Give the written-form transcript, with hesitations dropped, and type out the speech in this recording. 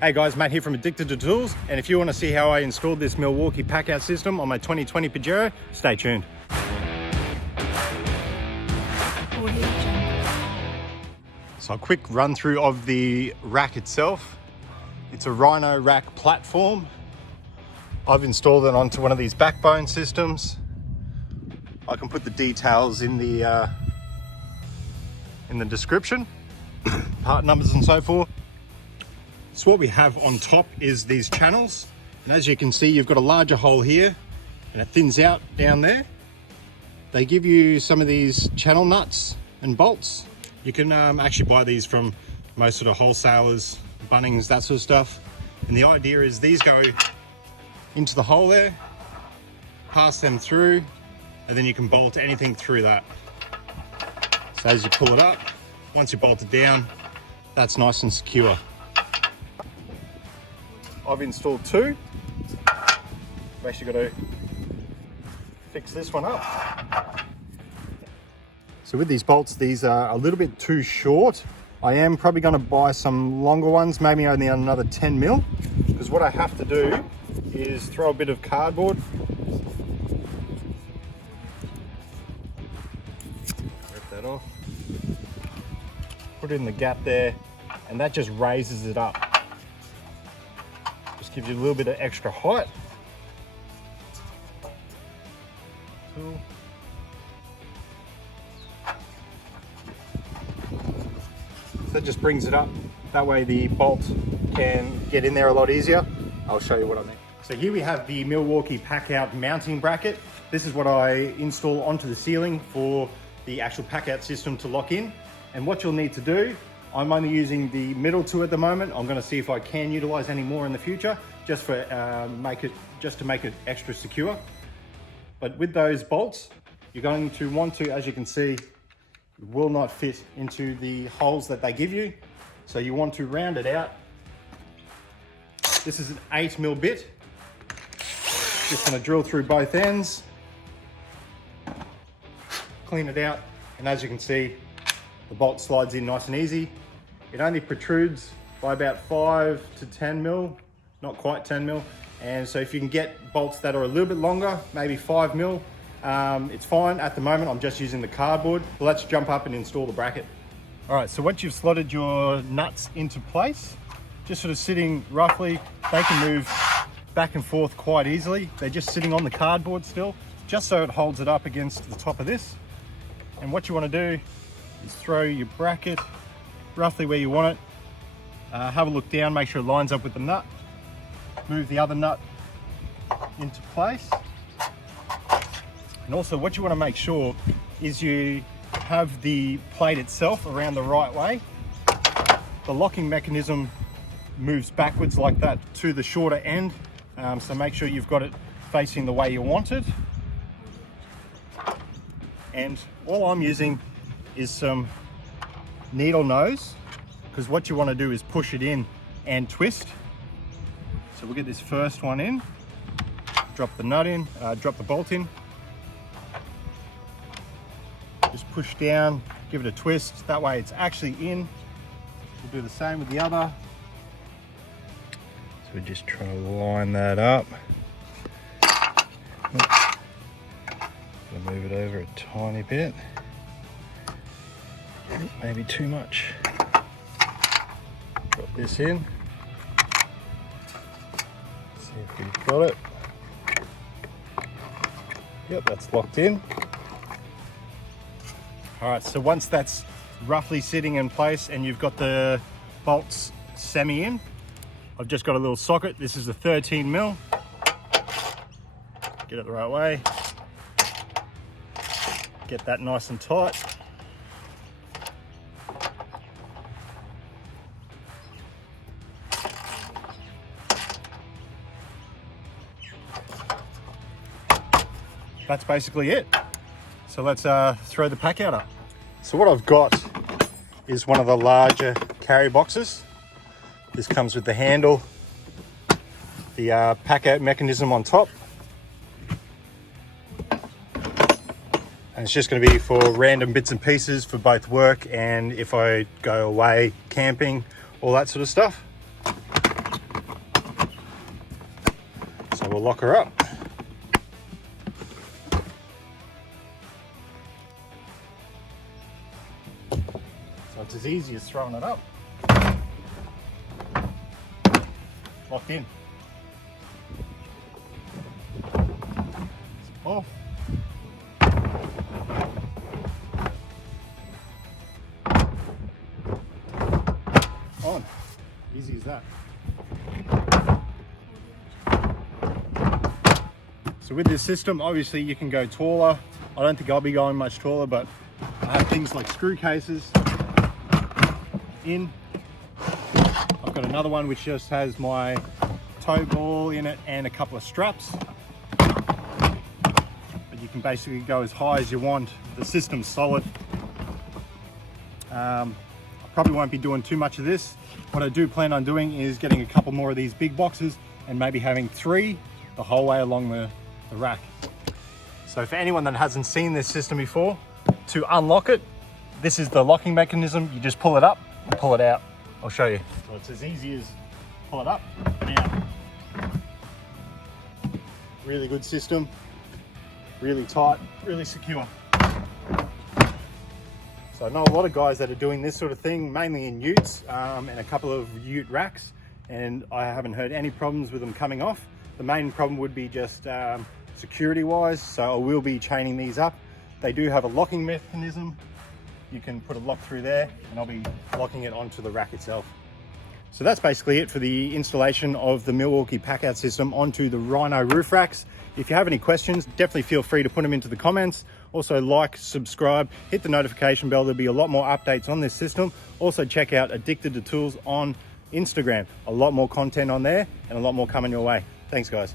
Hey guys, Matt here from Addicted to Tools, and if you want to see how I installed this Milwaukee PACKOUT system on my 2020 Pajero, stay tuned. So a quick run through of the rack itself. It's a Rhino rack platform. I've installed it onto one of these backbone systems. I can put the details in the description, part numbers and so forth. So what we have on top is these channels, and as you can see, you've got a larger hole here and it thins out down there. They give you some of these channel nuts and bolts. You can actually buy these from most sort of wholesalers, Bunnings, that sort of stuff. And the idea is these go into the hole there, pass them through, and then you can bolt anything through that. So as you pull it up, once you bolt it down, that's nice and secure. I've installed two. I've actually got to fix this one up. So with these bolts, these are a little bit too short. I am probably going to buy some longer ones, maybe only another 10 mil, because what I have to do is throw a bit of cardboard. Rip that off. Put it in the gap there, and that just raises it up. Gives you a little bit of extra height. Cool. So that just brings it up. That way the bolt can get in there a lot easier. I'll show you what I mean. So here we have the Milwaukee PACKOUT mounting bracket. This is what I install onto the ceiling for the actual PACKOUT system to lock in. And what you'll need to do, I'm only using the middle two at the moment. I'm going to see if I can utilize any more in the future, just for to make it extra secure. But with those bolts, you're going to want to, as you can see, it will not fit into the holes that they give you. So you want to round it out. This is an 8 mil bit. Just going to drill through both ends, clean it out, and as you can see, the bolt slides in nice and easy. It only protrudes by about 5 to 10 mil, not quite 10 mil. And so if you can get bolts that are a little bit longer, maybe 5 mil, it's fine. At the moment, I'm just using the cardboard. But let's jump up and install the bracket. All right, so once you've slotted your nuts into place, just sort of sitting roughly, they can move back and forth quite easily. They're just sitting on the cardboard still, just so it holds it up against the top of this. And what you want to do is throw your bracket roughly where you want it. Have a look down, make sure it lines up with the nut. Move the other nut into place. And also what you want to make sure is you have the plate itself around the right way. The locking mechanism moves backwards like that to the shorter end. So make sure you've got it facing the way you want it. And all I'm using is some needle nose, because what you want to do is push it in and twist. So we'll get this first one in, drop the nut in, drop the bolt in, just push down, give it a twist, that way it's actually in. We'll do the same with the other. So we just try to line that up. Move it over a tiny bit. Maybe too much. Drop this in. See if we've got it. Yep, that's locked in. All right, so once that's roughly sitting in place and you've got the bolts semi in, I've just got a little socket. This is a 13 mil. Get it the right way. Get that nice and tight. That's basically it. So let's throw the PACKOUT up. So what I've got is one of the larger carry boxes. This comes with the handle, the PACKOUT mechanism on top. And it's just going to be for random bits and pieces for both work and if I go away camping, all that sort of stuff. we'll lock her up. So it's as easy as throwing it up. Locked in. Off. On. Easy as that. So with this system, obviously you can go taller. I don't think I'll be going much taller, but I have things like screw cases in. I've got another one which just has my tow ball in it and a couple of straps. But you can basically go as high as you want. The system's solid. I probably won't be doing too much of this. What I do plan on doing is getting a couple more of these big boxes and maybe having 3 the whole way along the rack. So for anyone that hasn't seen this system before, to unlock it, this is the locking mechanism. You just pull it up and pull it out. I'll show you. So it's as easy as pull it up and out. Really good system, really tight, really secure. So I know a lot of guys that are doing this sort of thing, mainly in utes and a couple of ute racks, and I haven't heard any problems with them coming off. The main problem would be just security wise, so I will be chaining these up. They do have a locking mechanism. You can put a lock through there and I'll be locking it onto the rack itself. So that's basically it for the installation of the Milwaukee PACKOUT system onto the Rhino roof racks. If you have any questions, definitely feel free to put them into the comments. Also like, subscribe, hit the notification bell. There'll be a lot more updates on this system. Also check out Addicted to Tools on Instagram. A lot more content on there and a lot more coming your way. Thanks guys.